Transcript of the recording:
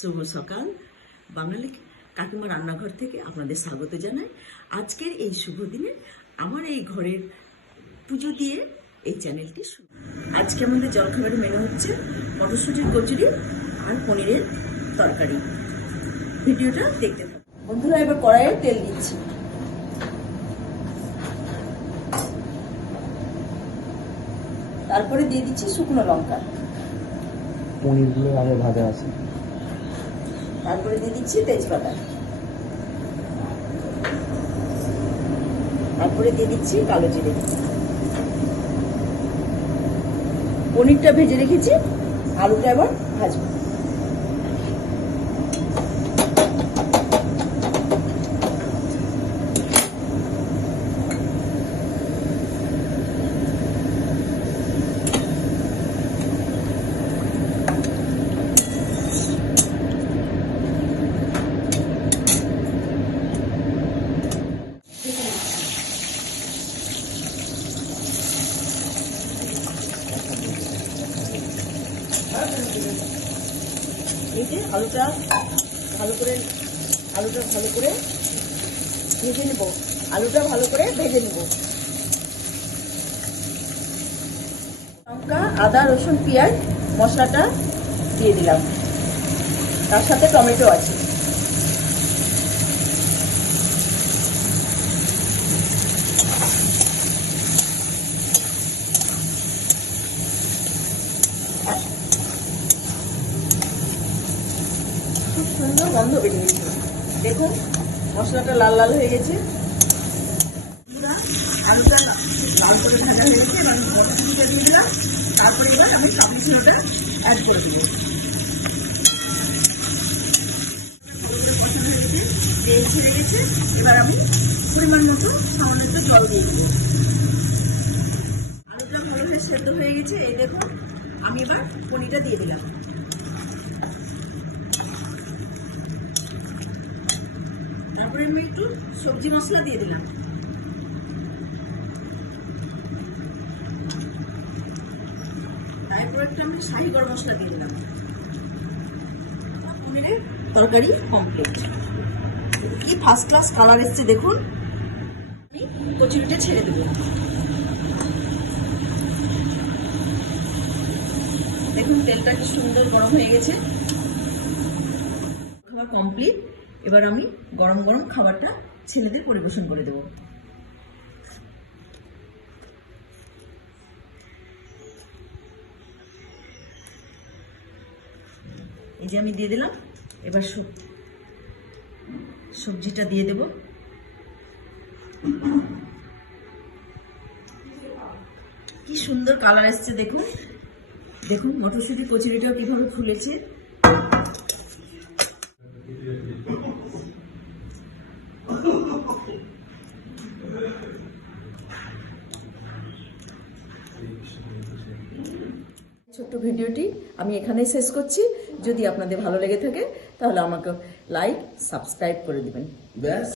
শুভ সকাল। বাঙালি কাকিমা রান্নাঘর থেকে আপনাদের স্বাগত জানাই। আজকের এই শুভ দিনে আমার এই ঘরের পুজো দিয়ে এই চ্যানেলটি শুরু। আজকে আমাদের জলখাবারের মেনু হচ্ছে মটরশুঁটির কচুরি আর পনিরের তরকারি। ভিডিওটা দেখতে থাকুন বন্ধুরা। এবার কড়াইয়ে তেল দিচ্ছি। তারপরে দিয়ে দিচ্ছি শুকনো লঙ্কা। পনিরগুলো আগে ভাজা আছে। তারপরে দিয়ে দিচ্ছি তেজপাতা। তারপরে দিয়ে দিচ্ছি কালো জিরে। পনিরটা ভেজে রেখেছি, আলুটা এবার ভাজবো। এই যে আলুটা ভালো করে ভেজে নেব। আলুটা ভালো করে ভেজে নেব। লঙ্কা, আদা, রসুন, পেঁয়াজ মশলাটা দিয়ে দিলাম। তার সাথে টমেটো আছে। খুব সুন্দর গন্ধ বেরিয়েছে। দেখুন মশলাটা লাল লাল হয়ে গেছে। আলুটা লাল করে ভাজা হয়ে গেছে। এবার মটরশুঁটিটা দিয়ে দিলাম। তারপরে এবার আমি চাটনি ছিলোটা অ্যাড করে দিব। তেল ছেড়ে গেছে। এবার আমি পরিমাণ মতো সামান্য একটু জল দিয়ে দিব। আলুটা ভালোভাবে সেদ্ধ হয়ে গেছে। এই দেখুন আমি এবার পনিরটা দিয়ে দিলাম। তারপরে আমি একটু সবজি মশলা দিয়ে দিলাম। তারপরে একটা আমি শাহি গরম মশলা দিয়ে দিলাম। পনিরের তরকারি কমপ্লিট। কি ফার্স্ট ক্লাস কালার এসছে দেখুন। আমি কচুরিটা ছেড়ে দেব। দেখুন তেলটা কি সুন্দর গরম হয়ে গেছে। খাবার কমপ্লিট। এবার আমি গরম গরম খাবারটা ছেলেদের পরিবেশন করে দেব। এই যে আমি দিয়ে দিলাম। এবার সবজিটা দিয়ে দেব। কি সুন্দর কালার এসছে দেখুন। দেখুন মটরশুঁটি কচুরিটাও কিভাবে ফুলেছে। ছোট্ট ভিডিওটি আমি এখানেই শেষ করছি। যদি আপনাদের ভালো লেগে থাকে তাহলে আমাকে লাইক সাবস্ক্রাইব করে দিবেন।